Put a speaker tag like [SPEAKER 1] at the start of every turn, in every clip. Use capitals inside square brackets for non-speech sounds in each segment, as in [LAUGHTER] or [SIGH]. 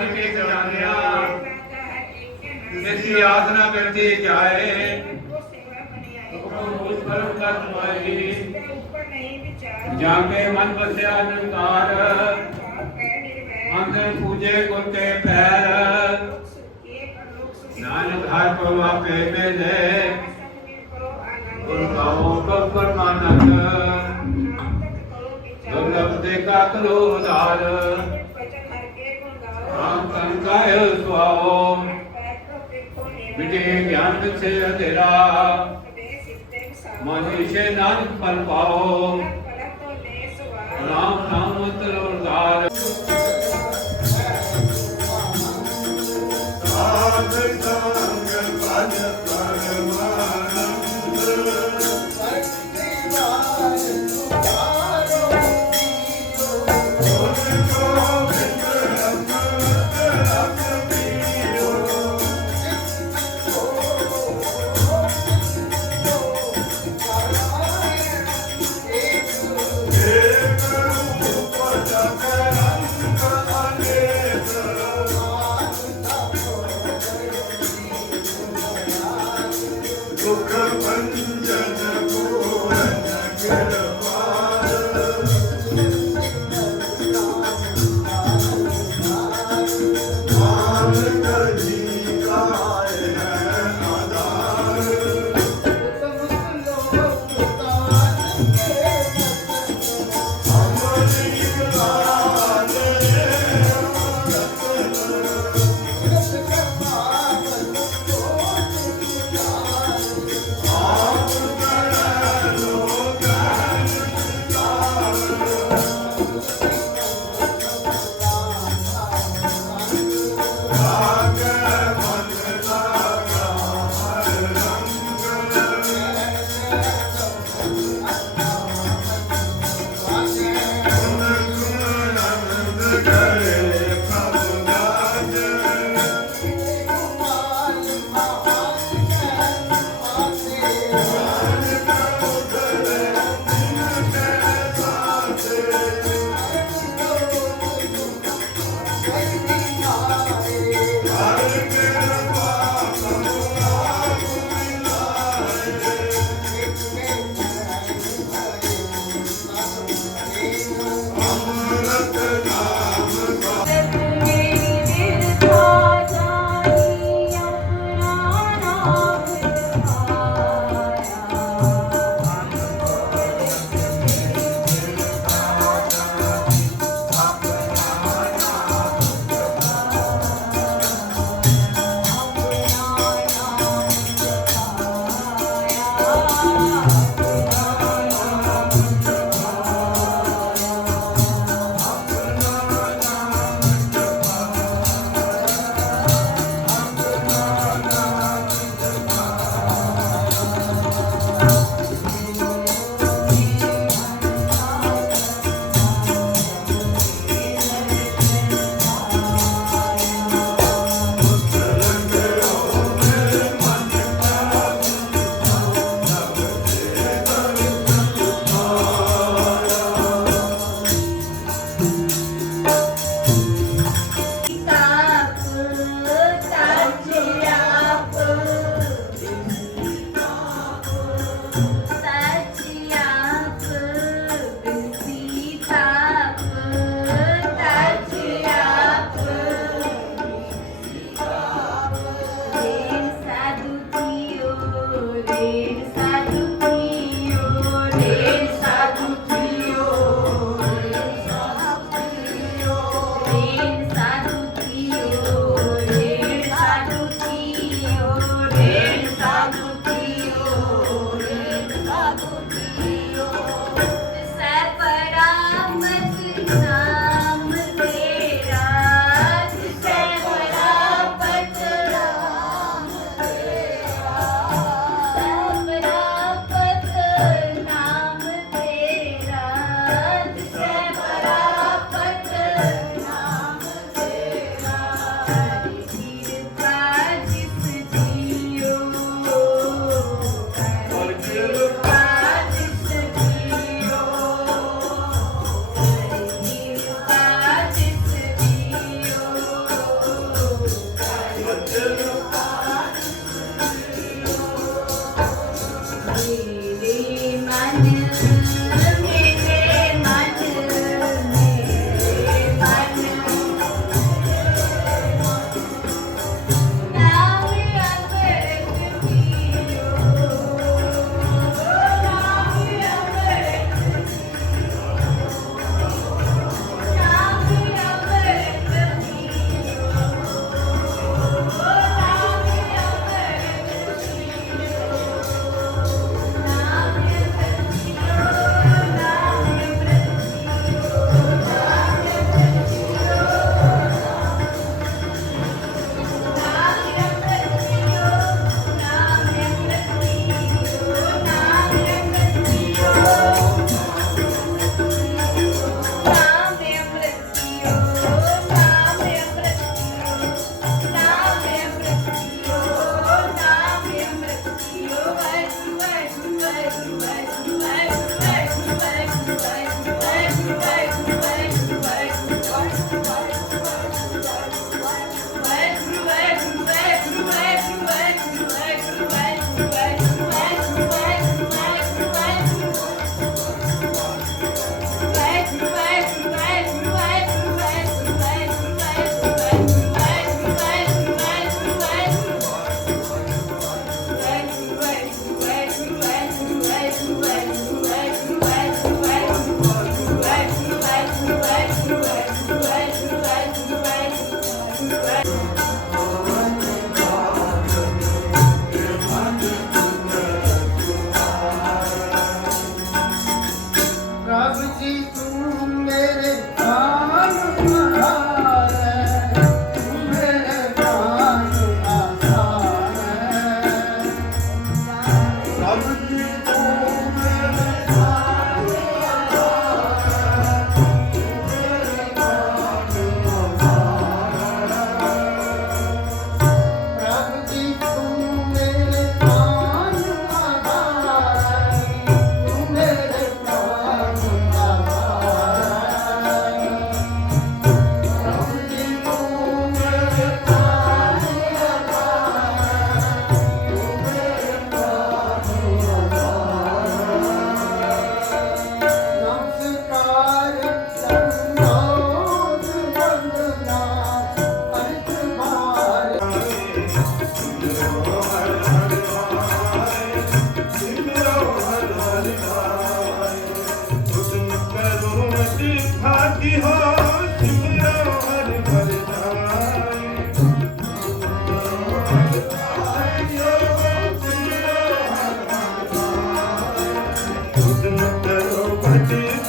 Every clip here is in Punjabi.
[SPEAKER 1] ਅਨਹਾ ਨਾਨਕ ਜਾਣਿਆ। ਜਿਸੀ ਆਸਨਾ ਕਰਤੀ ਜਾਏ। ਉਸ ਕਰਮ ਕਰ ਮਾਈ ਜਾਗੇ ਮਨ ਬਸਿਆ ਨਿਰਕਾਰ ਅੰਦਰ ਪੂਜੇ ਗੁਰ ਕੇ ਪੈਰ। ਨਾਨਕ ਹਰ ਪਵਾਪੇ ਮੇਲੇ। ਗੁਰ ਕਾਉ ਕਬਰ ਮਾਨਕ ਦੁਰਲਭ ਦੇ ਕਾ ਕਰੋ ਉਧਾਰ ਰਾਮ ਤਨ ਕਾਇ ਸੁਆਓ ਮਿਟੇ ਗਿਆਨ ਵਿਸੇ ਅੰਧੇਰਾ ਮਨੀਸ਼ੇ ਨਾਨਕ ਫਲ ਪਾਓ ਰਾਮ ਨਾਮ ਮੰਤਰ ਉਦਾਰ
[SPEAKER 2] ਆਦ ਸੰਗ
[SPEAKER 3] Yeah. [LAUGHS] Thank you.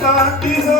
[SPEAKER 3] காட்டினோ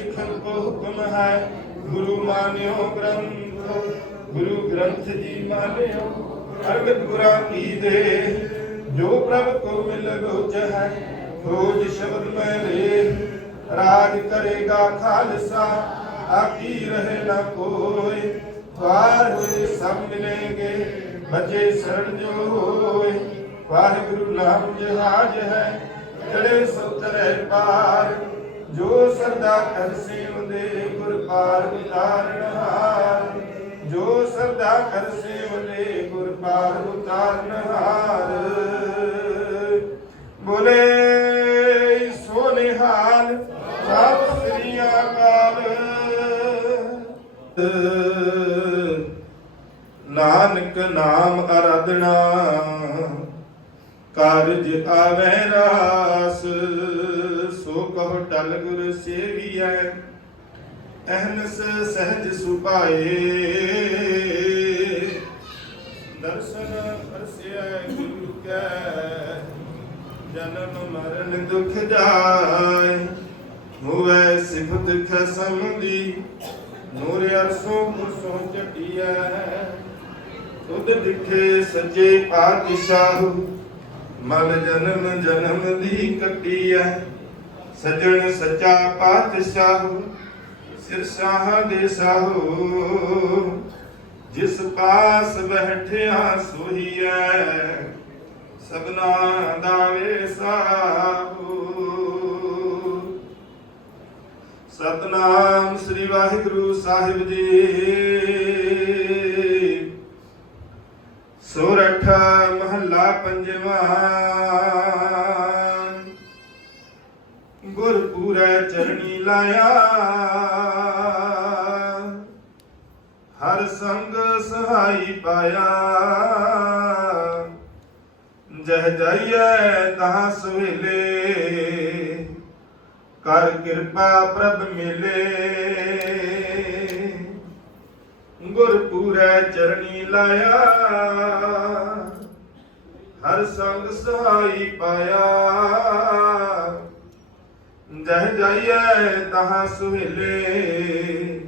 [SPEAKER 3] ਸਭ ਸਿੱਖਨ ਕੋ ਹੁਕਮ ਹੈ, ਗੁਰੂ ਮਾਨਿਓ ਗ੍ਰੰਥ। ਗੁਰੂ ਗ੍ਰੰਥ ਜੀ ਮਾਨਿਓ ਅਰਗਤ ਗੁਰਾਂ ਕੀ ਦੇ। ਜੋ ਪ੍ਰਭ ਕੋ ਮਿਲ ਗੋਚ ਹੈ ਖੋਜ ਸ਼ਬਦ ਮੈਂ ਲੇ ਰਾਜ ਕਰੇਗਾ ਖਾਲਸਾ ਆਕੀ ਰਹੇ ਨਾ ਕੋਈ। ਵਾਰ ਹੋਏ ਸਭ ਮਿਲेंगे ਬਚੇ ਸਰਣ ਜੋ ਹੋਏ ਵਾਹਿਗੁਰੂ ਨਾਮ ਜਹਾਜ ਹੈ ਚੜੇ ਸੁਤਰੇ ਪਾਰ। ਜੋ ਸਰਦਾ ਕਰ ਸੇਵਦੇ ਗੁਰ ਪਾਰ ਉਤਾਰਨ ਹਾਰ, ਜੋ ਸਰਦਾ ਕਰ ਸੇਵਦੇ ਗੁਰ ਪਾਰ ਉਤਾਰਨ ਹਾਰ। ਬੋਲੇ ਸੋਨਿਹਾਲ ਸਤਿ ਸ੍ਰੀ ਅਕਾਲ। ਨਾਨਕ ਨਾਮ ਅਰਾਧਨਾ, ਕਾਰਜ ਆਵੈ ਰਾਸ। ਸੋ ਗੁਰ ਸੇਵੀਐ, ਅਹਨਸ ਸਹਿਜ ਸੁਭਾਏ। ਦਰਸ਼ਨ ਅਰਸਿਆ ਗੁਰੂ ਕੈ, ਜਨਮ ਮਰਨ ਦੁਖ ਜਾਏ। ਹੋਵੇ ਸਿਫਤ ਖਸਮ ਦੀ ਨੂਰ ਅਰਸੋਂ ਪੁਰਸੋਂ ਚਟਿਐ ਤੁਧ ਦਿਖੇ ਸੱਚੇ ਪਾਤਸ਼ਾਹ, ਮਲ ਜਨਮ ਜਨਮ ਦੀ ਕੱਟੀਐ। ਸੱਜਣ ਸੱਚਾ ਪਾਤਸ਼ਾਹ ਸਿਰ ਸਾਹ ਦੇ ਸਾਹੋ। ਜਿਸ ਪਾਸ ਬੈਠਿਆ ਸੋਹੀਐ ਸਭਨਾ ਦਾ ਵੇਸਾਹੋ ਸਤਨਾਮ ਸ੍ਰੀ ਵਾਹਿਗੁਰੂ ਸਾਹਿਬ ਜੀ। ਸੋਰਠ ਮਹੱਲਾ ਪੰਜਵਾਂ। ਗੁਰਪੂਰੈ ਚਰਣੀ ਲਾਇਆ। ਹਰ ਸੰਗ ਸਹਾਈ ਪਾਇਆ। ਜਹ ਜਾਈਐ ਤਹਾਂ ਸੁਹੇਲੇ ਕਰ ਕਿਰਪਾ ਪ੍ਰਭ ਮਿਲੇ। ਗੁਰਪੂਰੈ ਚਰਣੀ ਲਾਇਆ। ਹਰ ਸੰਗ ਸਹਾਈ ਪਾਇਆ। ਜਹ ਜਾਈਐ ਤਹਾਂ ਸੁਹੇਲੇ,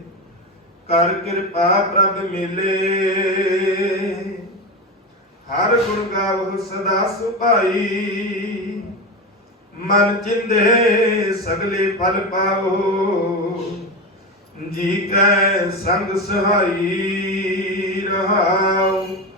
[SPEAKER 3] ਕਰ ਕਿਰਪਾ ਪ੍ਰਭ ਮਿਲੇ। ਹਰ ਗੁਣ ਗਾਵੋ ਸਦਾ ਸੁਭਾਈ, ਮਨ ਚਿੰਦੇ ਸਗਲੇ ਫਲ ਪਾਵੋ। ਜੀ ਕੈ ਸੰਗ ਸਹਾਈ ਰਹਾਓ